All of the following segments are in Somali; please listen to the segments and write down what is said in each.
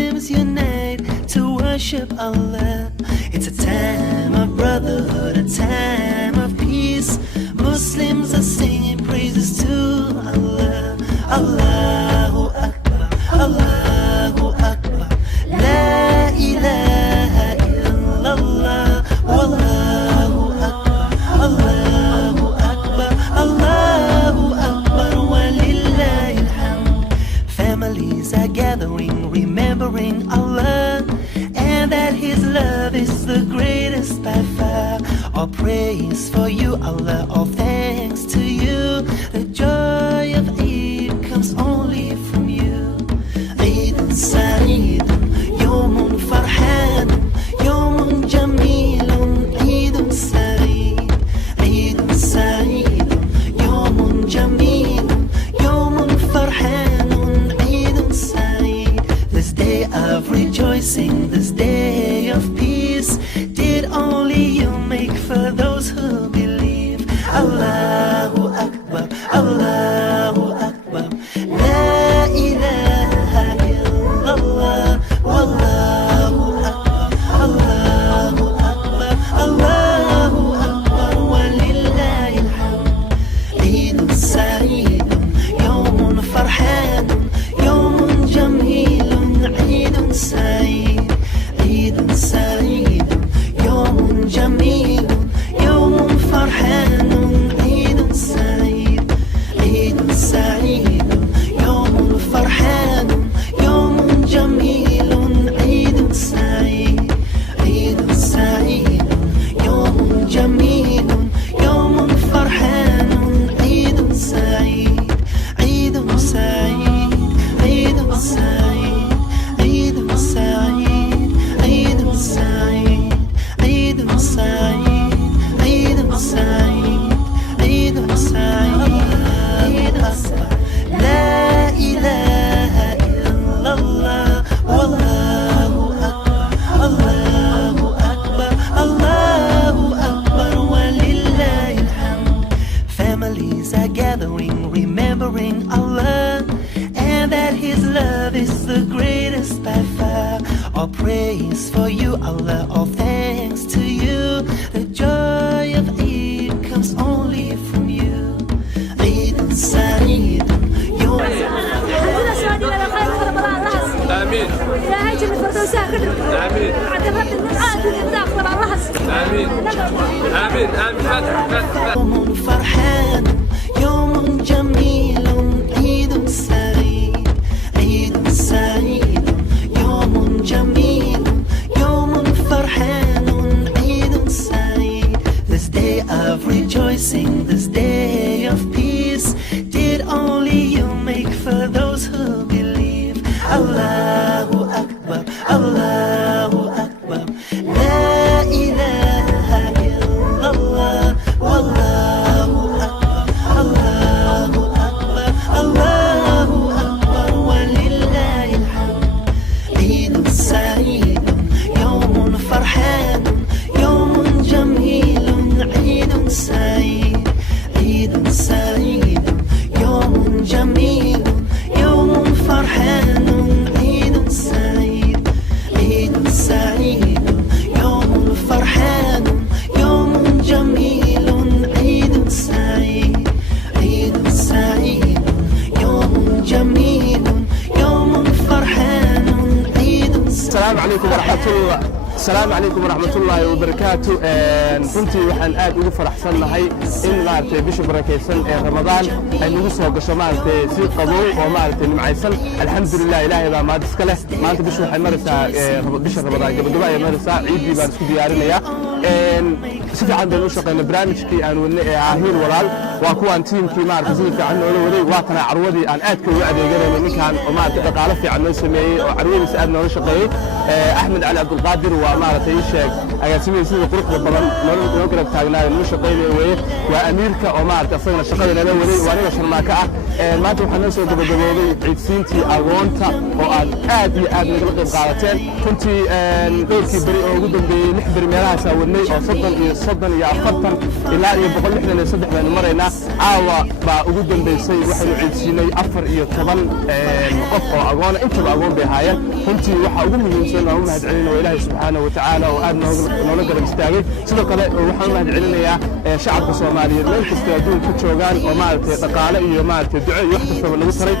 Muslims unite to worship Allah. It's a time of brotherhood, a time of peace. Muslims are singing praises to Allah. Allahu Akbar, Allahu Akbar, La ilaha illallah, Wallahu Akbar, Allahu Akbar, Allahu Akbar, Walillahil hamd. Families are gathering, remembering Allah, and that His love is the greatest by far. All praise for you, Allah, all thanks to you. The joy of Eid comes only from you. Eidun Sa'idun, Yawmun Farhanun, Yawmun Jamilun, Eidun Sa'id. Eidun Sa'idun, Yawmun Jamilun, Yawmun Farhanun, Eidun Sa'id. This day of rejoicing, this day of peace, did only you make for those who believe. Allahu Akbar, Allahu Akbar, La ilaha illallah, Wallahu Akbar, Allahu Akbar, Allahu Akbar, Walillahil hamd. Eidun Sa'idun, Yawmun Farhanun, Yawmun Jamilun, Eidun Sa'id. Eidun Sa'idun, Yawmun Jamilun, Yawmun Farhanun, Eidun Sa'id. Eidun Sa'idun, Yawmun Farhanun, Yawmun Jamilun, Eidun Sa'id. Eidun Sa'idun, Yawmun Jamilun, Yawmun Farhanun, Eidun Sa'id. Eidun Sa'id, Eidun Sa'id, Eidun Sa'id, Eidun Sa'id, Eidun Sa'id, Eidun Sa'id, Eidun Sa'id, Eid Akbar, La ilaha illallah, Wallahu Akbar, Allahu Akbar, Allahu Akbar, Walillahil hamd. Families are gathering, remembering Allah, and that His love is the greatest by far. All praise for you, Allah, all thanks to you. The joy of Eid comes only from you. Eidun Sa'idun, عندنا سعادة لنا خير خير بلا الله آمين يا هاي جنة فردوسها كله آمين عدم رب النعاد والإبداع خير الله آمين آمين آمين فاتح يوم فرحان، يوم جميل، عيد سعيد. عيد سعيد، يوم جميل، يوم فرحان، عيد سعيد. This day of rejoicing, this day of peace, did only you make for those who believe. Allahu Akbar, Allahu Akbar, La ilaha illallah, Wallahu Akbar, Allahu Akbar, Allahu Akbar, Walillahil hamd. Eidun Sa'idun, Yawmun Farhanun, Yawmun Jamilun, Eidun Sa'id. Eidun Sa'idun, Yawmun Jamilun, Yawmun Farhanun, Eidun Sa'id. Eidun Sa'idun, Yawmun Farhanun, Yawmun Jamilun, Eidun Sa'id. Eidun Sa'idun, Yawmun Jamilun, Yawmun Farhanun, Eidun Sa'id. السلام عليكم ورحمة الله وبركاته. كنتي وحن آد ugu faraxsanahay in maartay bisha barakeysan ee Ramadaan ay nagu soo gasho maartay si qabow oo maartay nimcaysan. alxamdulillah ilaahay baa maad iska leh. maanta bisha waxay maraysaa bisha Ramadaan gabadhaba ay maraysaa ciidii baan isku diyaarinayaa. si fiican baan u shaqeynaa barnaamijkii aan wadnay ee Ahiil Walaal waa kuwan tiimkii maartay si fiican oo la waday waa kana carwadii aan aadka ugu adeeganayno ninkan oo maartay dhaqaale fiican noo sameeyay oo carwadiisa aad noola shaqeeyay. Ahmed Ali Abdul Qadir waa maartay sheeg agaasimaha sida quruxda badan noo kala taagnaa noo shaqeynay weeye waa amiirka oo maartay asagana shaqada la waday waa aniga sharmaaka ah maanta waxaa noo soo gabagaboobay ciidsiintii agoonta oo aad iyo aad nagala qayb qaadateen runtii dhowrkii beri oo ugu dambeeyey 6 beri meelahaasaa wadnay oo 30 iyo 40 ilaa iyo 163 baynu maraynaa caawa baa ugu dambeysay waxaynu ciidsiinay 4 iyo 10 qof oo agoona intaba agoon bay ahaayeen runtii waxa ugu muhiimsan oo u mahadcelinaya ilaahay subxaanahu wa tacaala oo aad noola garab istaagay sidoo kale waxaan u mahadcelinayaa shacabka Soomaaliyeed meel kasta adduunka joogaan oo maaragtay dhaqaale iyo maaragtay duco iyo wax kastaba lagu taray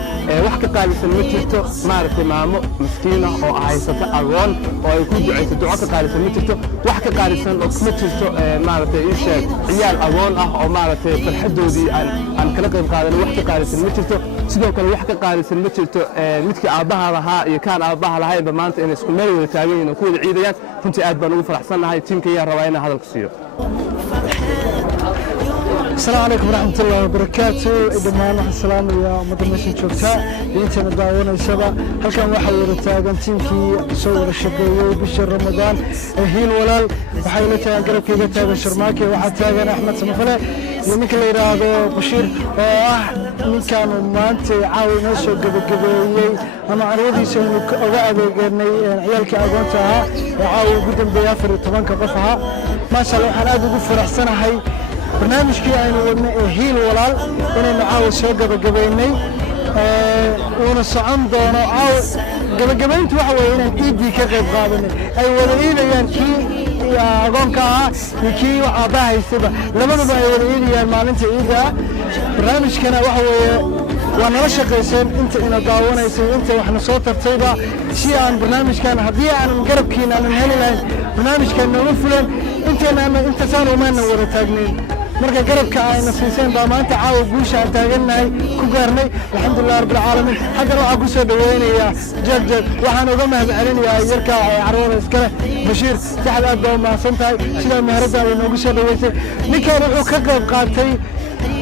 wax ka qaalisan ma jirto maaragtay maamo miskiin ah oo haysata agoon oo ay ku duceyso duco ka qaalisan ma jirto wax ka qaalisan oo ma jirto maaragtay ii sheeg ciyaal agoon ah oo maaragtay farxadoodii aan kala qayb qaadan wax ka qaalisan ma jirto sidoo kale wax ka qaalisan ma jirto midkii aabbaha lahaa iyo kaan aabbaha lahaynba maanta inay isku meel wada taagan yihiin oo ku wada ciidayaan runtii aad baan ugu faraxsannahay tiimka ayaa rabaa inaan hadalka siiyo السلام عليكم ورحمة الله وبركاته دمان waxaan salaamayaa umada meesha joogta intana daawanaysa halkan waxa wada taagan tiimkii soo wada shaqeeyay bisha Ramadaan hiil walaal waxay la taagan garabkayga taagan Sharmaake waxa taagan Axmed Samafale iyo ninka la yiraahdo Bashiir oo ah ninkan maanta caawinay soo gabagabeeyay ama carwadiisa inuu uga adeeganay ciyaalka agoonta ah caawi ugu dambeeyay 14 qof ah ma sha Allah waxaan aad ugu faraxsanahay barnaamijkii aynu wadnay hiil walaal inaynu caawa soo gabagabeynay uuna socon doono gabagabeyntu waxa weeye inaan ciiddii ka qayb qaadanay ay wada iidayaan kii agoonka ah iyo kii aabbaha haystaba labaduba ay wada iidayaan maalinta ciidda ah barnaamijkana waxa weeye waa nala shaqayseen inta ina daawanaysay inta waxna soo tartayba si aan barnaamijkan haddii aanan garabkiina aanan heli lahayn barnaamijkan nooga fuleen intaasaan umaana wada taagnayn marka garabka ayna siiseen baa maanta caawa guusha aan taagannahay ku gaarnay alxamdulilah rabbil caalamiin haddana waxaan ku soo dhaweynayaa jeeg waxaan uga mahadcelinayaa yarka carwada iskale Bashiir saxad aad baa u mahadsan tahay sidaa meheradaada noogu soo dhaweysay ninkan wuxuu ka qayb qaatay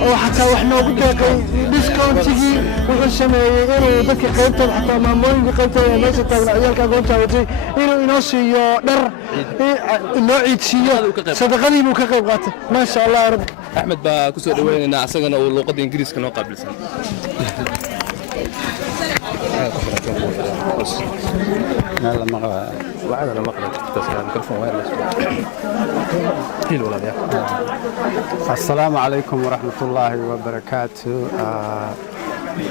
oo xataa wax noogu deeqay discountigii wuxuu sameeyey inuu dadka qaybtooda xataa maamooyinka qaybtooda ee meesha taagna ciyaalka agoonta watay inuu inoo siiyo dhar inoo ciidsiiyo sadaqadii buu ka qayb qaatay maasha allah rabbi axmed baa ku soo dhaweynaynaa asagana uu luqadda ingiriiska noo qaabilsan Assalamu alaikum wa rahmatullahi wa barakatuh.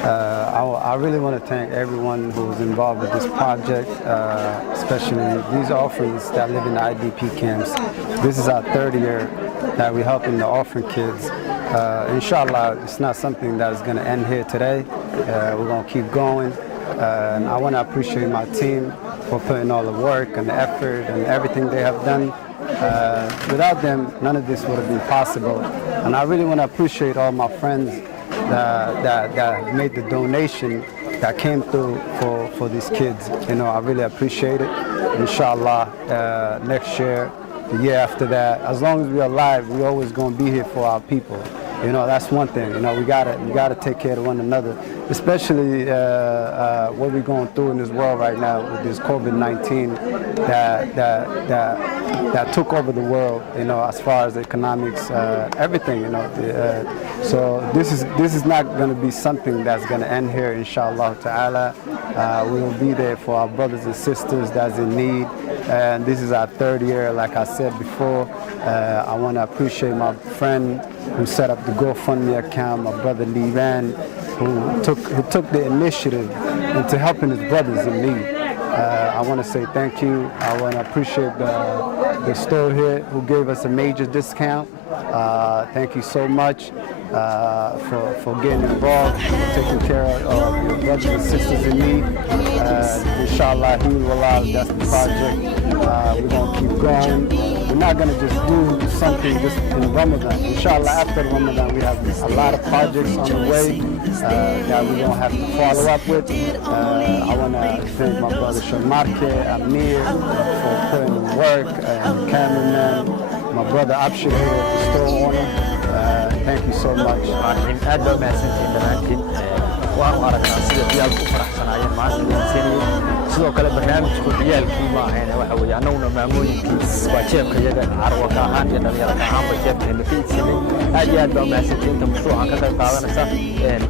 I really want to thank everyone who's involved with this project, especially these orphans that live in the IDP camps. This is our 3rd year that we're helping the orphan kids. Inshallah, it's not something that is going to end here today. We're going to keep going. And I want to appreciate my team for putting all the work and the effort and everything they have done. Without them, none of this would have been possible. And I really want to appreciate all my friends that made the donation that came through for these kids. You know, I really appreciate it. Inshallah, next year, the year after that, as long as we're alive, we're always going to be here for our people. You know, that's one thing. You know, we gotta take care of one another, especially what we're going through in this world right now with this COVID-19 that took over the world. You know, as far as economics, everything. You know, so this is not going to be something that's going to end here. Inshallah Ta'ala, we will be there for our brothers and sisters that's in need. And this is our 3rd year, like I said before. I want to appreciate my friend who set up the GoFundMe account, my brother Lee Van, who took the initiative into helping his brothers in need. I want to say thank you. I want to appreciate the store here who gave us a major discount. Thank you so much for getting involved, for taking care of your brothers and sisters in need. Inshallah, Heel Walal, that's the project. We're going to keep going. We're not going to just do something just in Ramadan. Inshallah, after Ramadan, we have a lot of projects on the way that we're going to have to follow up with. I want to thank my brother Sharmaake, Amir, for putting in work, and the cameraman, my brother Abshir, the store owner. Thank you so much. aad baa mahadsantihiin dhammaantiin waan u aragnaa sida ciyaalku u faraxsanaayeen maanta inseeniye sidoo kale barnaamijku ciyaalkii ma ahayn waxa weeye annaguna maamooyinkii waa jeebka iyaga carwo ka ahaan iyo dhalinyaro ka ahaanba jeebkeena ka iibsanay aad iyo aad baa mahadsantihiin inta mashruucan ka qayb qaadanaysa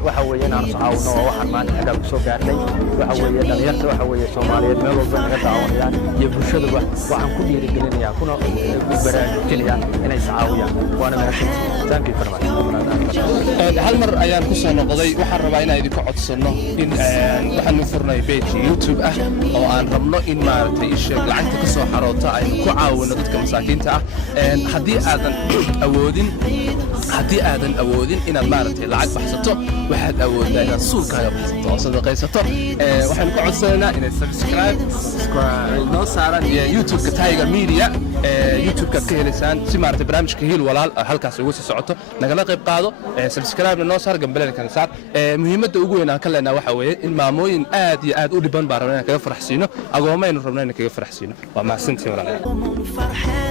waxa weeye inaan sacaawno oo waxaan maanta xagga ku soo gaarnay waxa weeye dhalinyarta waxa weeye Soomaaliyeed meel walba naga daawanayaan iyo bulshadaba waxaan ku dhiirigelinayaa kuna baraarujinayaa inay sacaawiyaan waana mahadsan thank you very much hal mar ayaan ku soo noqday waxaan rabaa inaan idinka codsano in waxaan furnay page YouTube ah oo aan rabno in maaragtay sheeg lacagta ka soo xaroota aynu ku caawino dadka masaakiinta ah haddii aadan awoodin inaad maaragtay lacag baxsato waxaad awooddaa inaad suulkaaga baxsato oo sadaqaysato waxaan ku codsanaynaa inaad subscribe noo saaran YouTube-ka Tiger Media YouTube-ka ka helaysaan si maaragtay barnaamijka Hiil Walaal halkaas ugu sii socoto nagala qayb qaado subscribe noo saar gambaleenka saar muhiimadda ugu weyn aan ka leenahay waxa weeye in maamooyin aad iyo aad u dhiban baan rabnaa kaga faraxsiino agoomaynu rabnaa in kaga faraxsiino waa mahadsantiin walaalayaal